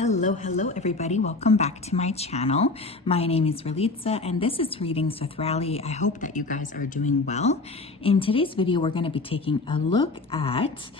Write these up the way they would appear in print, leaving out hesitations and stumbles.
Hello everybody. Welcome back to my channel. My name is Ralitza and this is Readings with Rally. I hope that you guys are doing well. In today's video, we're going to be taking a look at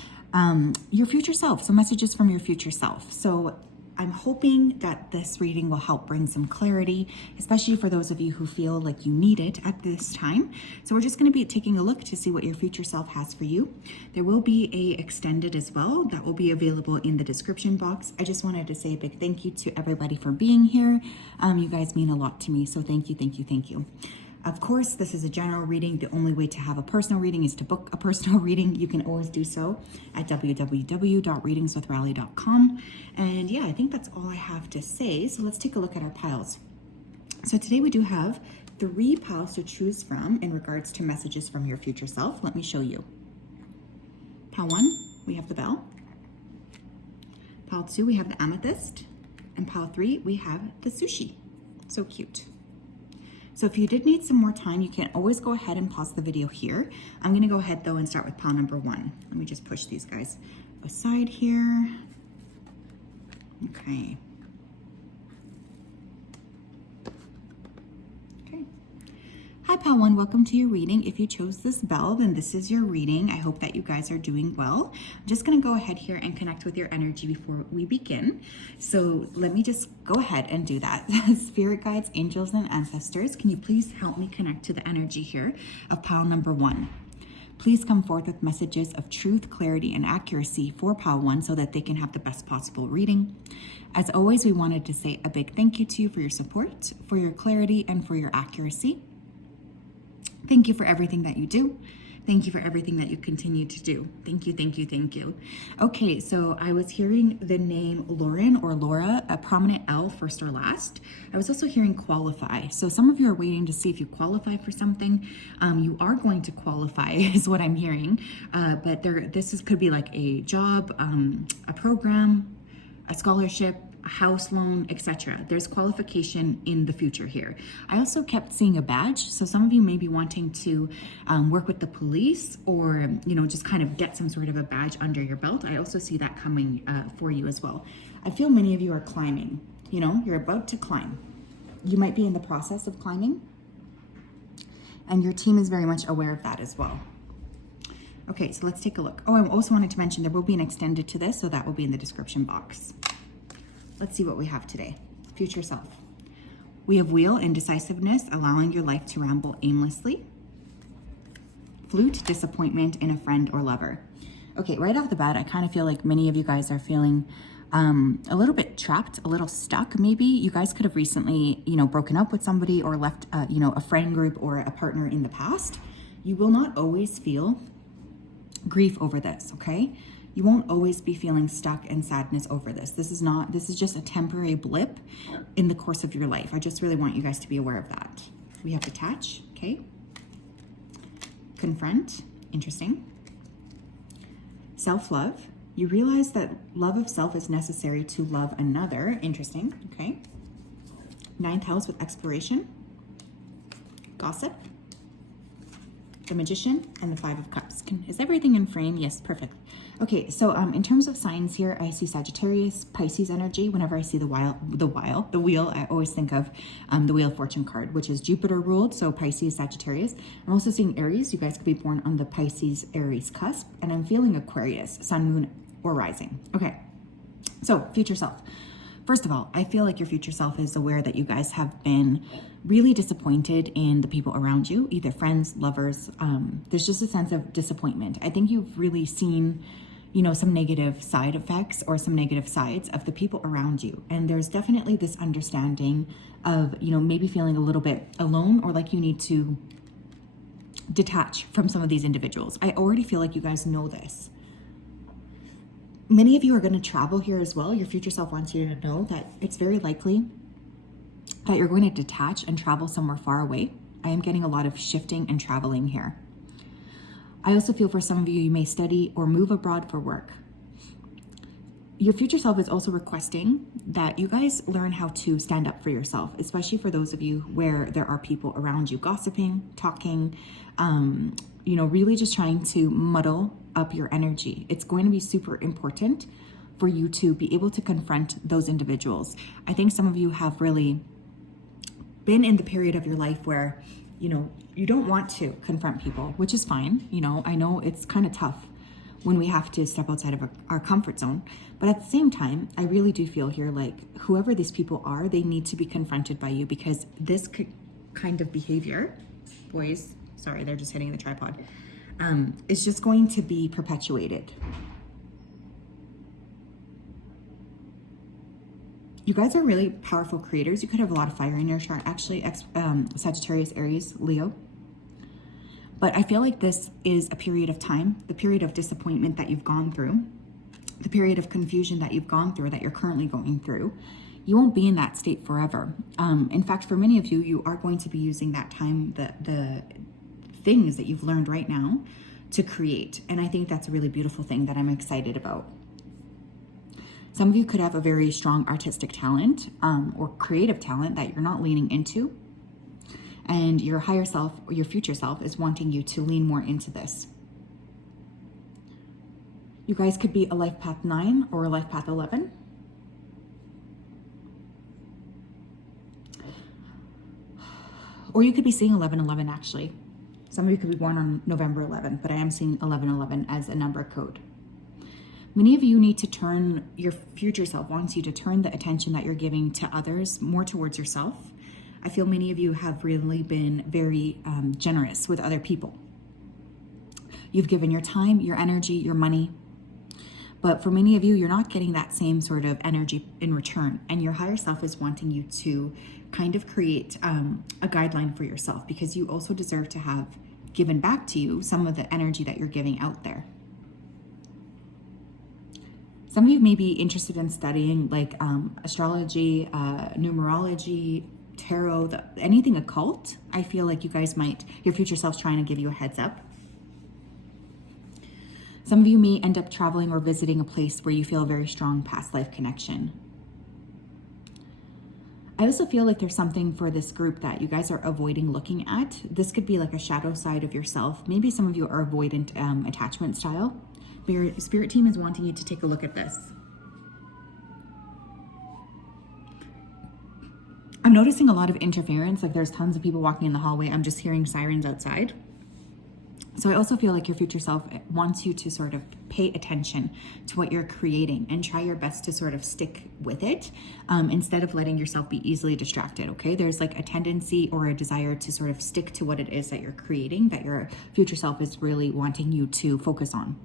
your future self, so messages from your future self. So I'm hoping that this reading will help bring some clarity, especially for those of you who feel like you need it at this time. So we're just going to be taking a look to see what your future self has for you. There will be a extended as well that will be available in the description box. I just wanted to say a big thank you to everybody for being here. You guys mean a lot to me, so thank you. Of course, this is a general reading. The only way to have a personal reading is to book a personal reading. You can always do so at www.readingswithrally.com. And yeah, I think that's all I have to say. So let's take a look at our piles. So today we do have 3 piles to choose from in regards to messages from your future self. Let me show you. Pile 1, we have the bell. Pile 2, we have the amethyst. And pile 3, we have the sushi. So cute. So if you did need some more time, you can always go ahead and pause the video here. I'm going to go ahead though and start with pile number 1. Let me just push these guys aside here. Okay. Hi pile 1, welcome to your reading. If you chose this bell, then this is your reading. I hope that you guys are doing well. I'm just going to go ahead here and connect with your energy before we begin. So let me just go ahead and do that. Spirit guides, angels, and ancestors, can you please help me connect to the energy here of pile number 1? Please come forth with messages of truth, clarity, and accuracy for pile 1 so that they can have the best possible reading. As always, we wanted to say a big thank you to you for your support, for your clarity, and for your accuracy. Thank you for everything that you do. Thank you for everything that you continue to do. Thank you. Okay, so I was hearing the name Lauren or Laura, a prominent L, first or last. I was also hearing qualify. So some of you are waiting to see if you qualify for something. You are going to qualify is what I'm hearing. But could be like a job, a program, a scholarship, a house loan, etc. There's qualification in the future here. I also kept seeing a badge. So some of you may be wanting to work with the police or, just kind of get some sort of a badge under your belt. I also see that coming for you as well. I feel many of you are climbing, you're about to climb. You might be in the process of climbing and your team is very much aware of that as well. Okay, so let's take a look. Oh, I also wanted to mention there will be an extended to this, so that will be in the description box. Let's see what we have today. Future self. We have wheel, indecisiveness, allowing your life to ramble aimlessly. Flute, disappointment in a friend or lover. Okay, right off the bat, I kind of feel like many of you guys are feeling a little bit trapped, a little stuck. Maybe you guys could have recently, broken up with somebody or left, a friend group or a partner in the past. You will not always feel grief over this, okay? You won't always be feeling stuck and sadness over this. This is just a temporary blip in the course of your life. I just really want you guys to be aware of that. We have detach, okay? Confront, interesting. Self-love. You realize that love of self is necessary to love another. Interesting, okay? 9th house with exploration. Gossip. The Magician, and the 5 of Cups. Is everything in frame? Yes, perfect. Okay, so in terms of signs here, I see Sagittarius, Pisces energy. Whenever I see the wheel, I always think of the Wheel of Fortune card, which is Jupiter ruled, so Pisces, Sagittarius. I'm also seeing Aries. You guys could be born on the Pisces, Aries cusp, and I'm feeling Aquarius, Sun, Moon, or Rising. Okay, so future self. First of all, I feel like your future self is aware that you guys have been really disappointed in the people around you, either friends, lovers. There's just a sense of disappointment. I think you've really seen, some negative side effects or some negative sides of the people around you. And there's definitely this understanding of, maybe feeling a little bit alone or like you need to detach from some of these individuals. I already feel like you guys know this. Many of you are going to travel here as well. Your future self wants you to know that it's very likely that you're going to detach and travel somewhere far away. I am getting a lot of shifting and traveling here. I also feel for some of you, you may study or move abroad for work. Your future self is also requesting that you guys learn how to stand up for yourself, especially for those of you where there are people around you gossiping, talking, really just trying to muddle up your energy. It's going to be super important for you to be able to confront those individuals. I think some of you have really been in the period of your life where, you don't want to confront people, which is fine. I know it's kind of tough when we have to step outside of our comfort zone. But at the same time, I really do feel here like whoever these people are, they need to be confronted by you, because this kind of behavior, boys, sorry, they're just hitting the tripod, is just going to be perpetuated. You guys are really powerful creators. You could have a lot of fire in your chart, actually, Sagittarius, Aries, Leo. But I feel like this is a period of time, the period of disappointment that you've gone through, the period of confusion that you've gone through, that you're currently going through. You won't be in that state forever. In fact, for many of you, you are going to be using that time, the things that you've learned right now, to create. And I think that's a really beautiful thing that I'm excited about. Some of you could have a very strong artistic talent or creative talent that you're not leaning into. And your higher self or your future self is wanting you to lean more into this. You guys could be a life path 9 or a life path 11. Or you could be seeing 1111 actually. Some of you could be born on November 11th, but I am seeing 1111 as a number code. Many of you need to turn, your future self wants you to turn the attention that you're giving to others more towards yourself. I feel many of you have really been very generous with other people. You've given your time, your energy, your money. But for many of you, you're not getting that same sort of energy in return. And your higher self is wanting you to kind of create a guideline for yourself, because you also deserve to have given back to you some of the energy that you're giving out there. Some of you may be interested in studying like astrology, numerology, tarot, anything occult. I feel like you guys might, your future self's trying to give you a heads up. Some of you may end up traveling or visiting a place where you feel a very strong past life connection. I also feel like there's something for this group that you guys are avoiding looking at. This could be like a shadow side of yourself. Maybe some of you are avoidant attachment style, but your spirit team is wanting you to take a look at this. I'm noticing a lot of interference, like there's tons of people walking in the hallway. I'm just hearing sirens outside. So I also feel like your future self wants you to sort of pay attention to what you're creating and try your best to sort of stick with it instead of letting yourself be easily distracted, okay? There's like a tendency or a desire to sort of stick to what it is that you're creating, that your future self is really wanting you to focus on.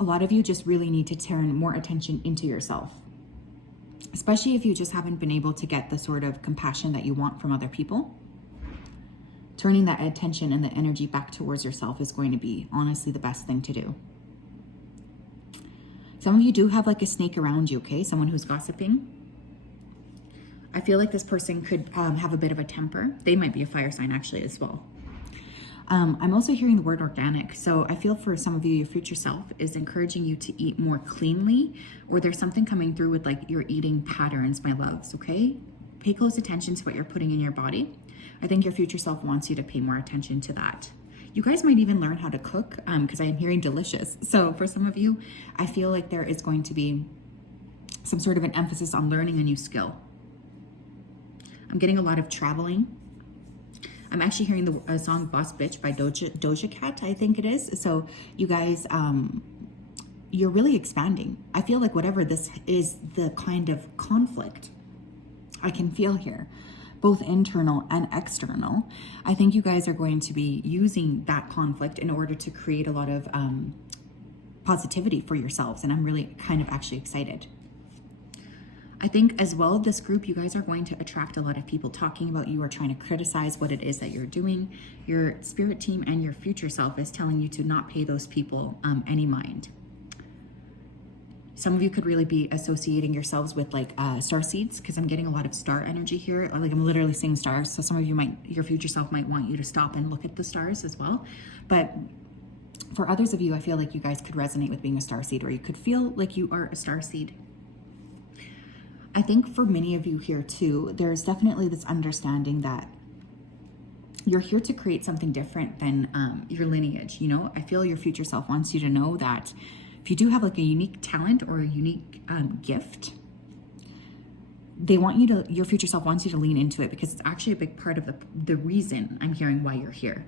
A lot of you just really need to turn more attention into yourself, especially if you just haven't been able to get the sort of compassion that you want from other people. Turning that attention and the energy back towards yourself is going to be honestly the best thing to do. Some of you do have like a snake around you, okay? Someone who's gossiping. I feel like this person could have a bit of a temper. They might be a fire sign actually as well. I'm also hearing the word organic. So I feel for some of you, your future self is encouraging you to eat more cleanly, or there's something coming through with like your eating patterns, my loves, okay? Pay close attention to what you're putting in your body. I think your future self wants you to pay more attention to that. You guys might even learn how to cook because I am hearing delicious. So for some of you, I feel like there is going to be some sort of an emphasis on learning a new skill. I'm getting a lot of traveling. I'm actually hearing the song Boss Bitch by Doja Cat, I think it is. So you guys, you're really expanding. I feel like whatever this is, the kind of conflict I can feel here, both internal and external, I think you guys are going to be using that conflict in order to create a lot of positivity for yourselves. And I'm really kind of actually excited. I think as well, this group, you guys are going to attract a lot of people talking about you or trying to criticize what it is that you're doing. Your spirit team and your future self is telling you to not pay those people any mind. Some of you could really be associating yourselves with like star seeds, because I'm getting a lot of star energy here. Like I'm literally seeing stars. So some of you your future self might want you to stop and look at the stars as well. But for others of you, I feel like you guys could resonate with being a star seed, or you could feel like you are a star seed. I think for many of you here too, there's definitely this understanding that you're here to create something different than your lineage. You know, I feel your future self wants you to know that if you do have like a unique talent or a unique gift, they want you to, your future self wants you to lean into it, because it's actually a big part of the reason I'm hearing why you're here.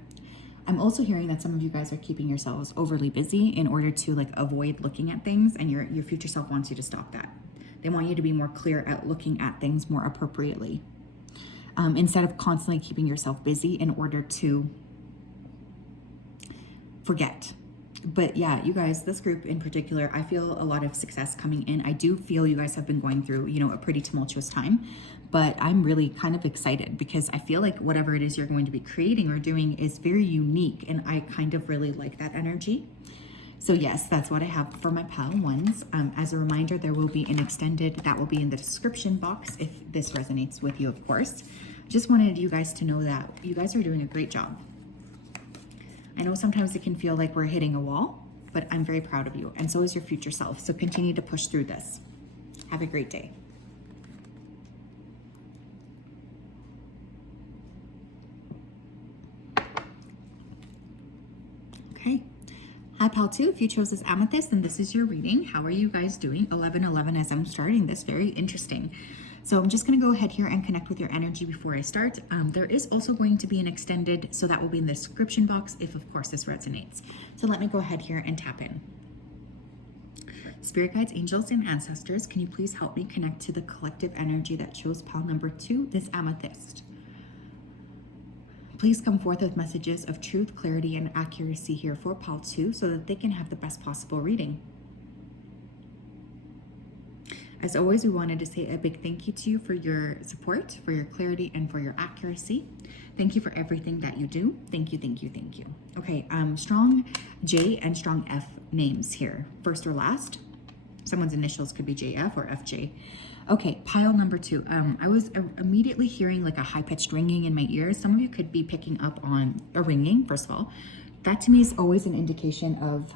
I'm also hearing that some of you guys are keeping yourselves overly busy in order to like avoid looking at things, and your future self wants you to stop that. They want you to be more clear at looking at things more appropriately, instead of constantly keeping yourself busy in order to forget. But yeah, you guys, this group in particular, I feel a lot of success coming in. I do feel you guys have been going through, you know, a pretty tumultuous time, but I'm really kind of excited because I feel like whatever it is you're going to be creating or doing is very unique, and I kind of really like that energy. So yes, that's what I have for my pile ones. As a reminder, there will be an extended that will be in the description box if this resonates with you, of course. Just wanted you guys to know that you guys are doing a great job. I know sometimes it can feel like we're hitting a wall, but I'm very proud of you, and so is your future self. So continue to push through this. Have a great day. Okay. Hi, pal 2. If you chose this amethyst, then this is your reading. How are you guys doing? 11:11 as I'm starting this. Very interesting. So I'm just going to go ahead here and connect with your energy before I start. There is also going to be an extended, so that will be in the description box if, of course, this resonates. So let me go ahead here and tap in. Spirit guides, angels, and ancestors, can you please help me connect to the collective energy that chose pile number 2, this amethyst? Please come forth with messages of truth, clarity, and accuracy here for pile 2 so that they can have the best possible reading. As always, we wanted to say a big thank you to you for your support, for your clarity, and for your accuracy. Thank you for everything that you do. Thank you, thank you, thank you. Okay, strong J and strong F names here, first or last. Someone's initials could be JF or FJ. Okay, pile number 2. I was immediately hearing like a high-pitched ringing in my ears. Some of you could be picking up on a ringing, first of all. That to me is always an indication of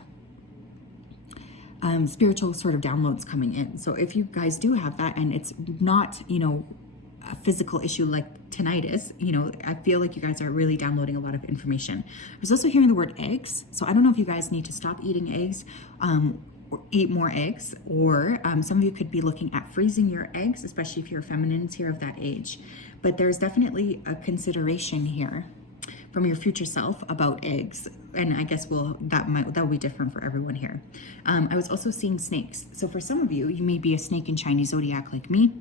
spiritual sort of downloads coming in. So if you guys do have that and it's not, you know, a physical issue like tinnitus, you know, I feel like you guys are really downloading a lot of information. I was also hearing the word eggs. So I don't know if you guys need to stop eating eggs, or eat more eggs, or some of you could be looking at freezing your eggs, especially if you're feminines here of that age. But there's definitely a consideration here from your future self about eggs, and I guess that will be different for everyone here. I was also seeing snakes. So for some of you, you may be a snake in Chinese zodiac like me,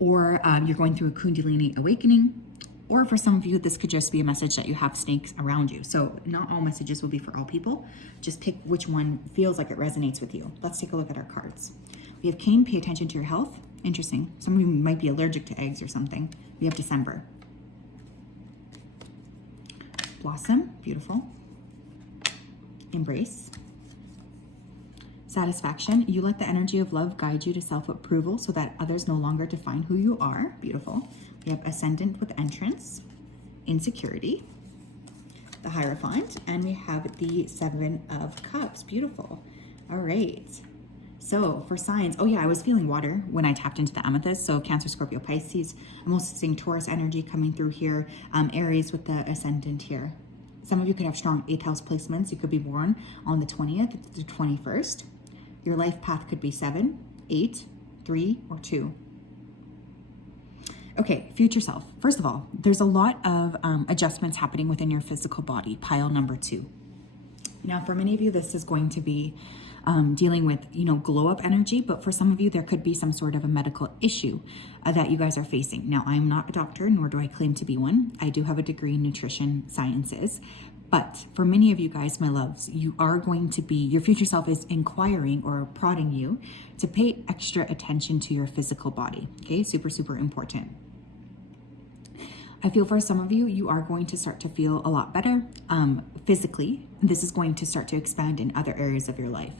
or you're going through a Kundalini awakening, or for some of you, this could just be a message that you have snakes around you. So not all messages will be for all people. Just pick which one feels like it resonates with you. Let's take a look at our cards. We have Cain, pay attention to your health. Interesting. Some of you might be allergic to eggs or something. We have December. Blossom, beautiful. Embrace. Satisfaction, you let the energy of love guide you to self-approval so that others no longer define who you are. Beautiful. We have Ascendant with entrance. Insecurity. The Hierophant. And we have the 7 of Cups. Beautiful. All right. So for signs, oh yeah, I was feeling water when I tapped into the amethyst. So Cancer, Scorpio, Pisces. I'm also seeing Taurus energy coming through here. Aries with the Ascendant here. Some of you could have strong 8th house placements. You could be born on the 20th to the 21st. Your life path could be 7, 8, 3, or 2. Okay, future self. First of all, there's a lot of adjustments happening within your physical body, pile number 2. Now, for many of you, this is going to be dealing with, you know, glow up energy, but for some of you, there could be some sort of a medical issue that you guys are facing. Now, I am not a doctor, nor do I claim to be one. I do have a degree in nutrition sciences, but for many of you guys, my loves, you are going to be, your future self is inquiring or prodding you to pay extra attention to your physical body. Okay, super, super important. I feel for some of you, you are going to start to feel a lot better physically. This is going to start to expand in other areas of your life.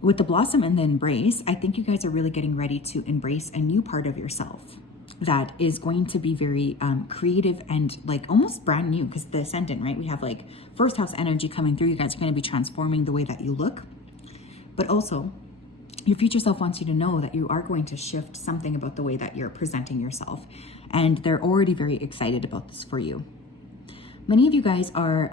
With the Blossom and the Embrace, I think you guys are really getting ready to embrace a new part of yourself that is going to be very creative and like almost brand new, because the Ascendant, right? We have like first house energy coming through. You guys are going to be transforming the way that you look, but also your future self wants you to know that you are going to shift something about the way that you're presenting yourself. And they're already very excited about this for you. Many of you guys are,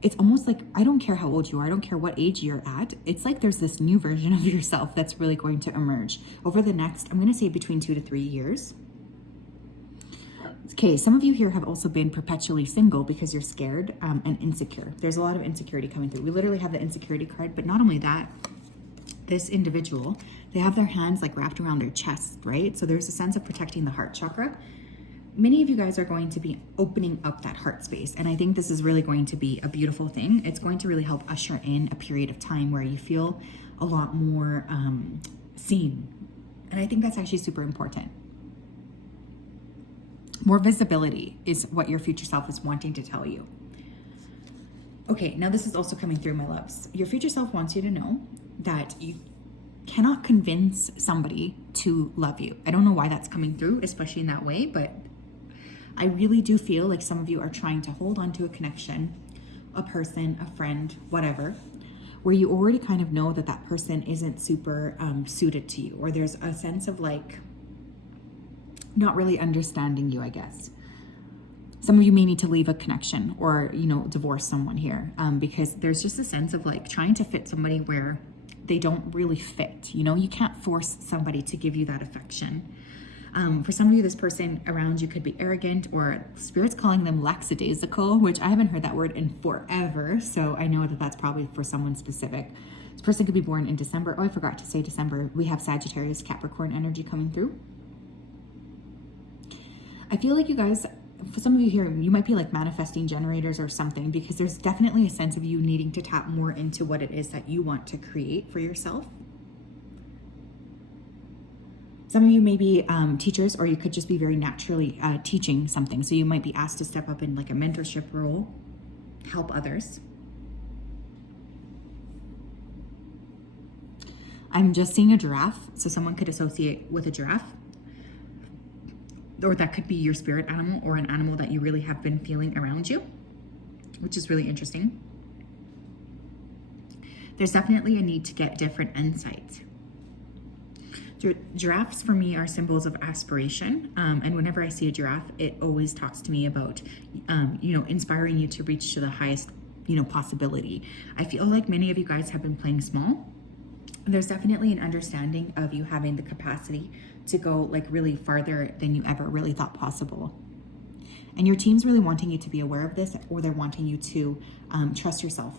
it's almost like, I don't care how old you are, I don't care what age you're at. It's like there's this new version of yourself that's really going to emerge over the next, I'm going to say between 2 to 3 years. Okay, some of you here have also been perpetually single because you're scared and insecure. There's a lot of insecurity coming through. We literally have the insecurity card, but not only that, this individual, they have their hands like wrapped around their chest, right? So there's a sense of protecting the heart chakra. Many of you guys are going to be opening up that heart space. And I think this is really going to be a beautiful thing. It's going to really help usher in a period of time where you feel a lot more seen. And I think that's actually super important. More visibility is what your future self is wanting to tell you. Okay, now this is also coming through, my loves. Your future self wants you to know that you cannot convince somebody to love you. I don't know why that's coming through, especially in that way, but I really do feel like some of you are trying to hold on to a connection, a person, a friend, whatever, where you already kind of know that that person isn't super suited to you, or there's a sense of like not really understanding you, I guess. Some of you may need to leave a connection or, you know, divorce someone here because there's just a sense of like trying to fit somebody where they don't really fit. You know, you can't force somebody to give you that affection. For some of you, this person around you could be arrogant, or Spirit's calling them lackadaisical, which I haven't heard that word in forever. So I know that that's probably for someone specific. This person could be born in December. Oh, I forgot to say December. We have Sagittarius, Capricorn energy coming through. I feel like you guys, for some of you here, you might be like manifesting generators or something, because there's definitely a sense of you needing to tap more into what it is that you want to create for yourself. Some of you may be teachers, or you could just be very naturally teaching something. So you might be asked to step up in like a mentorship role, help others. I'm just seeing a giraffe. So someone could associate with a giraffe. Or that could be your spirit animal, or an animal that you really have been feeling around you, which is really interesting. There's definitely a need to get different insights. Giraffes for me are symbols of aspiration. And whenever I see a giraffe, it always talks to me about, inspiring you to reach to the highest, possibility. I feel like many of you guys have been playing small. There's definitely an understanding of you having the capacity to go like really farther than you ever really thought possible. And your team's really wanting you to be aware of this, or they're wanting you to trust yourself.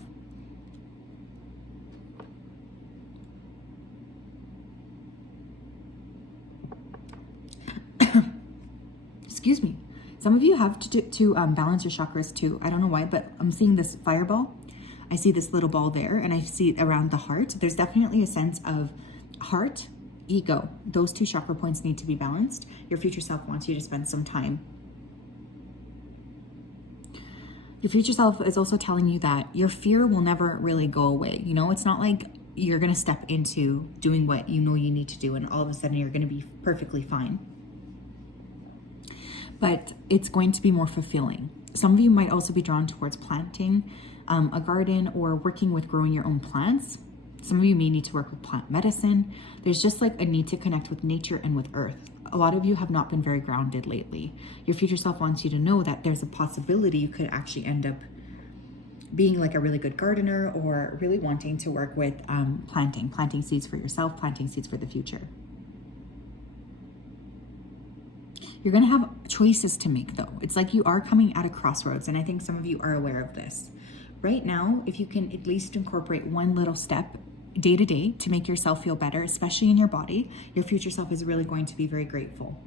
Excuse me. Some of you have to balance your chakras too. I don't know why, but I'm seeing this fireball. I see this little ball there, and I see it around the heart. There's definitely a sense of heart, ego. Those two chakra points need to be balanced. Your future self wants you to spend some time. Your future self is also telling you that your fear will never really go away. It's not like you're going to step into doing what you know you need to do and all of a sudden you're going to be perfectly fine. But it's going to be more fulfilling. Some of you might also be drawn towards planting a garden or working with growing your own plants. Some of you may need to work with plant medicine. There's just like a need to connect with nature and with earth. A lot of you have not been very grounded lately. Your future self wants you to know that there's a possibility you could actually end up being like a really good gardener, or really wanting to work with planting seeds for yourself, planting seeds for the future. You're going to have choices to make though. It's like you are coming at a crossroads, and I think some of you are aware of this. Right now, if you can at least incorporate one little step day to day to make yourself feel better, especially in your body, your future self is really going to be very grateful.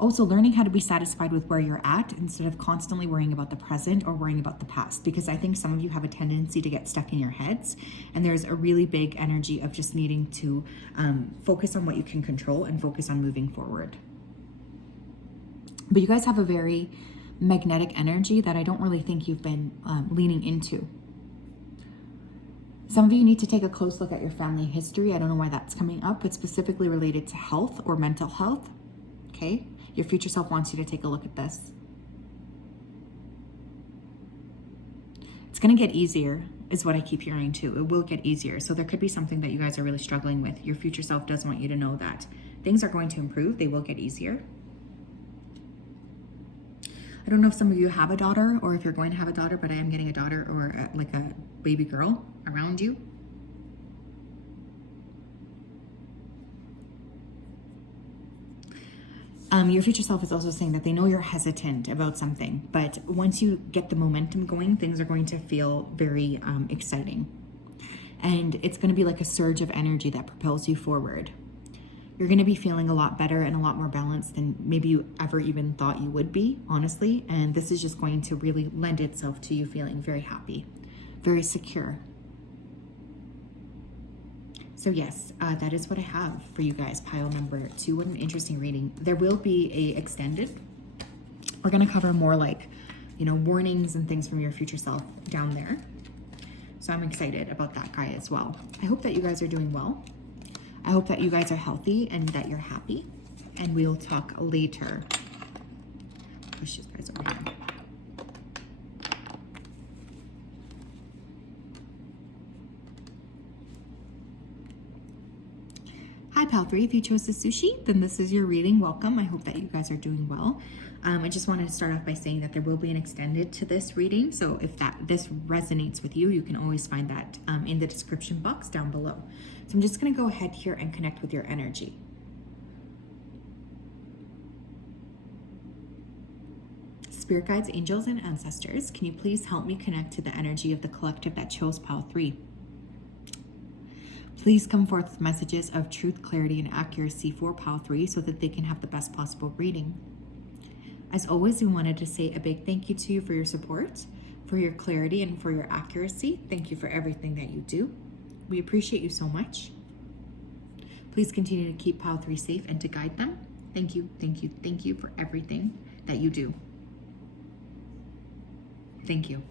Also, learning how to be satisfied with where you're at instead of constantly worrying about the present or worrying about the past, because I think some of you have a tendency to get stuck in your heads, and there's a really big energy of just needing to focus on what you can control and focus on moving forward. But you guys have a very magnetic energy that I don't really think you've been leaning into. Some of you need to take a close look at your family history. I don't know why that's coming up, but specifically related to health or mental health. Okay, your future self wants you to take a look at this. It's going to get easier is what I keep hearing too. It will get easier. So there could be something that you guys are really struggling with. Your future self does want you to know that things are going to improve. They will get easier. I don't know if some of you have a daughter or if you're going to have a daughter, but I am getting a daughter or like a baby girl around you. Your future self is also saying that they know you're hesitant about something, but once you get the momentum going, things are going to feel very exciting. And it's going to be like a surge of energy that propels you forward. You're going to be feeling a lot better and a lot more balanced than maybe you ever even thought you would be, honestly. And this is just going to really lend itself to you feeling very happy, very secure. So yes, that is what I have for you guys, pile number 2. What an interesting reading. There will be a extended. We're going to cover more like, warnings and things from your future self down there. So I'm excited about that guy as well. I hope that you guys are doing well. I hope that you guys are healthy and that you're happy. And we'll talk later. Push these guys over here. Hi, Pal 3. If you chose the sushi, then this is your reading. Welcome. I hope that you guys are doing well. I just wanted to start off by saying that there will be an extended to this reading. So if this resonates with you, you can always find that in the description box down below. So I'm just going to go ahead here and connect with your energy. Spirit guides, angels, and ancestors, can you please help me connect to the energy of the collective that chose Pal 3? Please come forth with messages of truth, clarity, and accuracy for Pal 3 so that they can have the best possible reading. As always, we wanted to say a big thank you to you for your support, for your clarity, and for your accuracy. Thank you for everything that you do. We appreciate you so much. Please continue to keep Pal 3 safe and to guide them. Thank you, thank you, thank you for everything that you do. Thank you.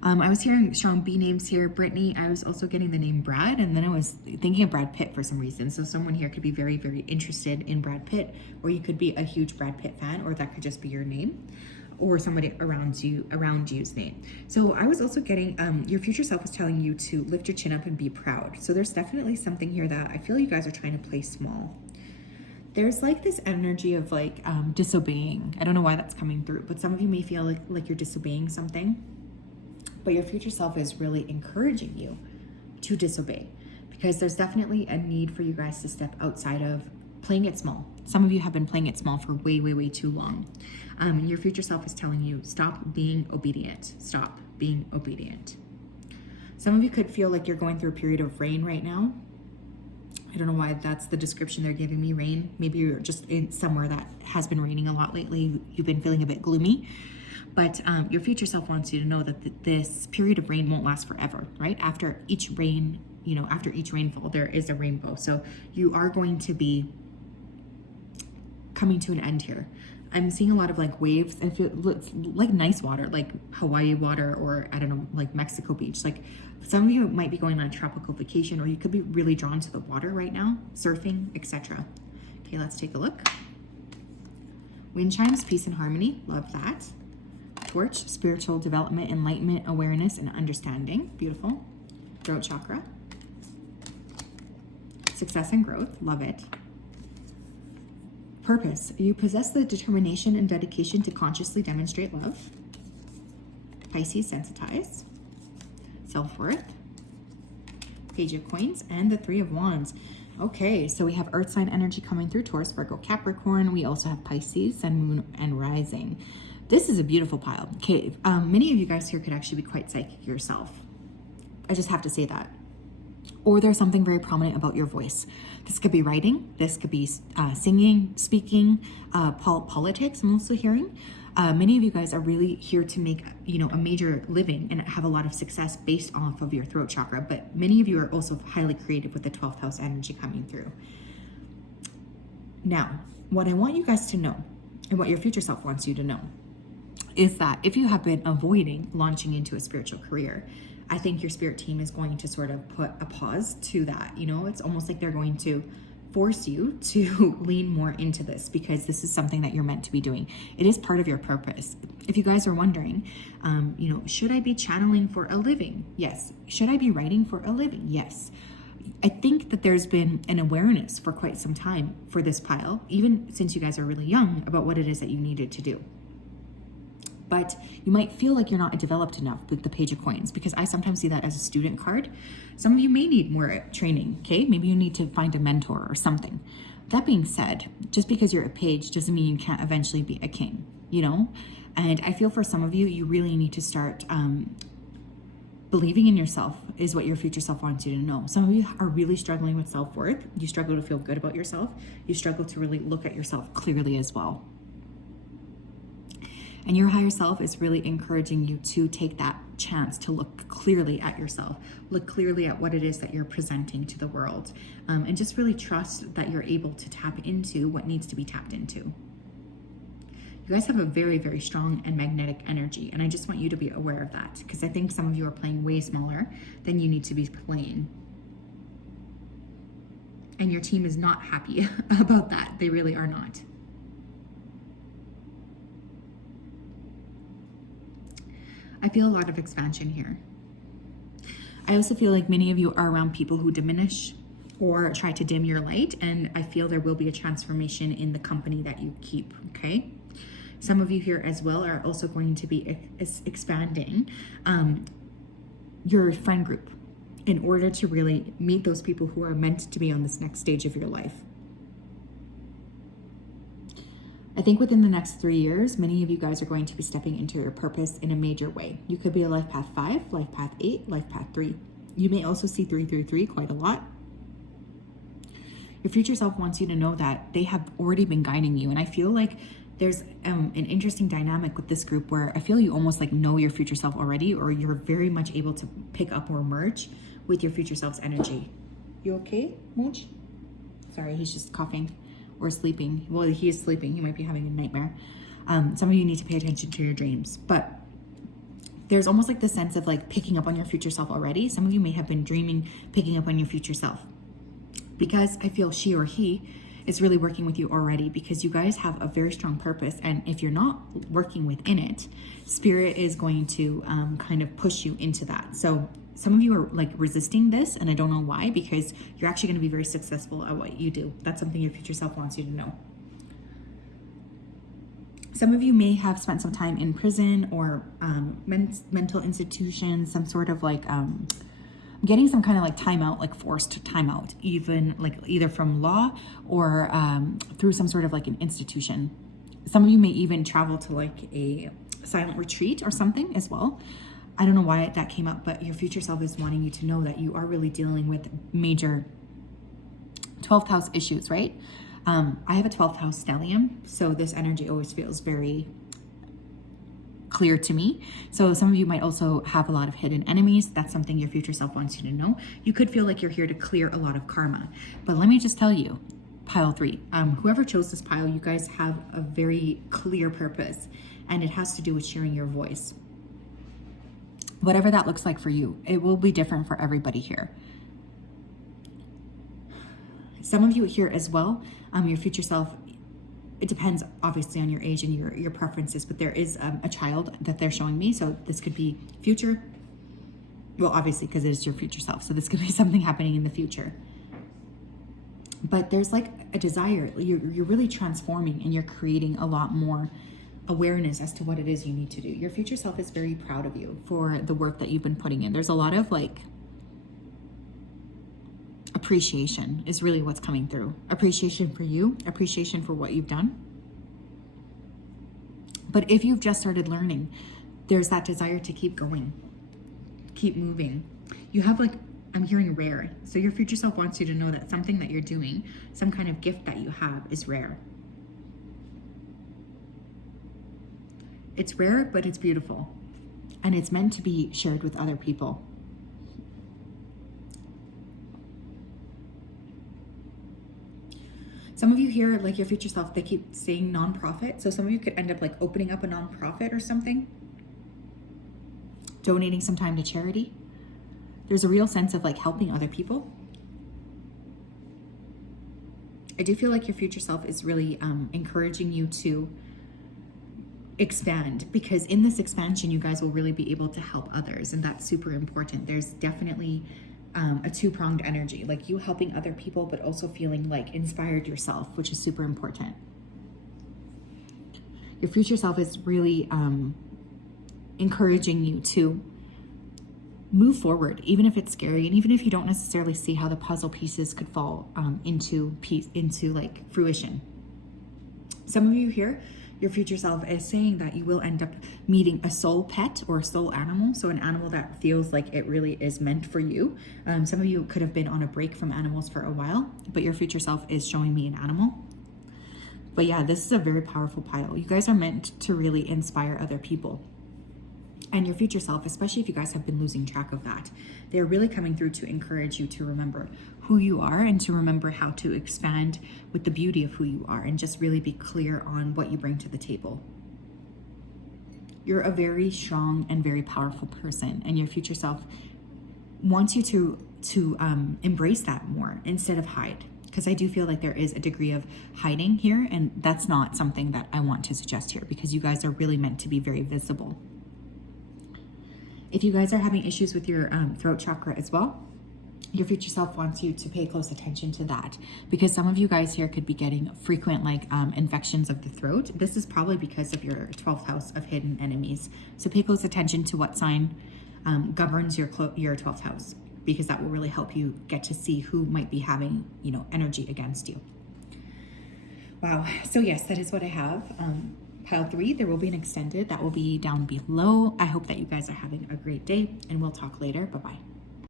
I was hearing strong B names here. Brittany, I was also getting the name Brad, and then I was thinking of Brad Pitt for some reason. So someone here could be very, very interested in Brad Pitt, or you could be a huge Brad Pitt fan, or that could just be your name, or somebody around you's name. So I was also getting, your future self was telling you to lift your chin up and be proud. So there's definitely something here that I feel you guys are trying to play small. There's like this energy of like disobeying. I don't know why that's coming through, but some of you may feel like you're disobeying something. But your future self is really encouraging you to disobey, because there's definitely a need for you guys to step outside of playing it small. Some of you have been playing it small for way, way, way too long. And your future self is telling you, stop being obedient. Stop being obedient. Some of you could feel like you're going through a period of rain right now. I don't know why that's the description they're giving me, rain. Maybe you're just in somewhere that has been raining a lot lately. You've been feeling a bit gloomy. But your future self wants you to know that this period of rain won't last forever, right? After each rain, after each rainfall, there is a rainbow. So you are going to be coming to an end here. I'm seeing a lot of like waves and feel like nice water, like Hawaii water, or I don't know, like Mexico Beach. Like some of you might be going on a tropical vacation, or you could be really drawn to the water right now, surfing, etc. Okay, let's take a look. Wind chimes, peace and harmony. Love that. Torch, spiritual development, enlightenment, awareness, and understanding. Beautiful. Throat chakra. Success and growth. Love it. Purpose. You possess the determination and dedication to consciously demonstrate love. Pisces, sensitize. Self-worth. Page of coins, and the 3 of wands. Okay, so we have earth sign energy coming through: Taurus, Virgo, Capricorn. We also have Pisces, Sun, Moon, and Rising. This is a beautiful pile. Okay, many of you guys here could actually be quite psychic yourself. I just have to say that. Or there's something very prominent about your voice. This could be writing. This could be singing, speaking, politics. I'm also hearing. Many of you guys are really here to make, a major living and have a lot of success based off of your throat chakra. But many of you are also highly creative with the 12th house energy coming through. Now, what I want you guys to know, and what your future self wants you to know, is that if you have been avoiding launching into a spiritual career, I think your spirit team is going to sort of put a pause to that. It's almost like they're going to force you to lean more into this, because this is something that you're meant to be doing. It is part of your purpose. If you guys are wondering, should I be channeling for a living? Yes. Should I be writing for a living? Yes. I think that there's been an awareness for quite some time for this pile, even since you guys are really young, about what it is that you needed to do. But you might feel like you're not developed enough with the Page of Coins, because I sometimes see that as a student card. Some of you may need more training, okay? Maybe you need to find a mentor or something. That being said, just because you're a page doesn't mean you can't eventually be a king, you know? And I feel for some of you, you really need to start believing in yourself is what your future self wants you to know. Some of you are really struggling with self-worth. You struggle to feel good about yourself. You struggle to really look at yourself clearly as well. And your higher self is really encouraging you to take that chance to look clearly at yourself, look clearly at what it is that you're presenting to the world, and just really trust that you're able to tap into what needs to be tapped into. You guys have a very, very strong and magnetic energy, and I just want you to be aware of that, because I think some of you are playing way smaller than you need to be playing. And your team is not happy about that. They really are not. I feel a lot of expansion here. I also feel like many of you are around people who diminish or try to dim your light, and I feel there will be a transformation in the company that you keep, okay? Some of you here as well are also going to be expanding your friend group in order to really meet those people who are meant to be on this next stage of your life. I think within the next 3 years, many of you guys are going to be stepping into your purpose in a major way. You could be a life path 5, life path 8, life path 3. You may also see 333 quite a lot. Your future self wants you to know that they have already been guiding you. And I feel like there's an interesting dynamic with this group where I feel you almost like know your future self already, or you're very much able to pick up or merge with your future self's energy. You okay, Mooch? Sorry, he's just coughing. Or sleeping. Well, he is sleeping. He might be having a nightmare. Some of you need to pay attention to your dreams. But there's almost like the sense of like picking up on your future self already. Some of you may have been dreaming, picking up on your future self. Because I feel she or he is really working with you already, because you guys have a very strong purpose. And if you're not working within it, Spirit is going to kind of push you into that. So some of you are like resisting this, and I don't know why, because you're actually going to be very successful at what you do. That's something your future self wants you to know. Some of you may have spent some time in prison or mental institutions, some sort of like getting some kind of like timeout, like forced timeout, even like either from law or through some sort of like an institution. Some of you may even travel to like a silent retreat or something as well. I don't know why that came up, but your future self is wanting you to know that you are really dealing with major 12th house issues, right? I have a 12th house stellium, so this energy always feels very clear to me. So some of you might also have a lot of hidden enemies. That's something your future self wants you to know. You could feel like you're here to clear a lot of karma. But let me just tell you, pile 3, whoever chose this pile, you guys have a very clear purpose, and it has to do with sharing your voice. Whatever that looks like for you, it will be different for everybody here. Some of you here as well, your future self, it depends obviously on your age and your preferences, but there is a child that they're showing me. So this could be future, well, obviously because it is your future self. So this could be something happening in the future. But there's like a desire, you're really transforming, and you're creating a lot more awareness as to what it is you need to do. Your future self is very proud of you for the work that you've been putting in. There's a lot of like appreciation is really what's coming through. Appreciation for you, appreciation for what you've done. But if you've just started learning, there's that desire to keep going, keep moving. You have like, I'm hearing rare. So your future self wants you to know that something that you're doing, some kind of gift that you have, is rare. It's rare, but it's beautiful. And it's meant to be shared with other people. Some of you here, like your future self, they keep saying nonprofit. So some of you could end up like opening up a nonprofit or something. Donating some time to charity. There's a real sense of like helping other people. I do feel like your future self is really encouraging you to expand, because in this expansion you guys will really be able to help others, and that's super important. There's definitely a two-pronged energy, like you helping other people but also feeling like inspired yourself, which is super important. Your future self is really encouraging you to move forward, even if it's scary, and even if you don't necessarily see how the puzzle pieces could fall into like fruition. Some of you here, your future self is saying that you will end up meeting a soul pet or a soul animal. So an animal that feels like it really is meant for you. Some of you could have been on a break from animals for a while, but your future self is showing me an animal. But yeah, this is a very powerful pile. You guys are meant to really inspire other people. And your future self, especially if you guys have been losing track of that, they're really coming through to encourage you to remember who you are and to remember how to expand with the beauty of who you are and just really be clear on what you bring to the table. You're a very strong and very powerful person, and your future self wants you to embrace that more instead of hide. Because I do feel like there is a degree of hiding here, and that's not something that I want to suggest here, because you guys are really meant to be very visible. If you guys are having issues with your throat chakra as well, your future self wants you to pay close attention to that, because some of you guys here could be getting frequent infections of the throat. This is probably because of your 12th house of hidden enemies. So pay close attention to what sign governs your 12th house, because that will really help you get to see who might be having, energy against you. Wow. So yes, that is what I have. Pile 3, there will be an extended that will be down below. I hope that you guys are having a great day, and we'll talk later. Bye-bye.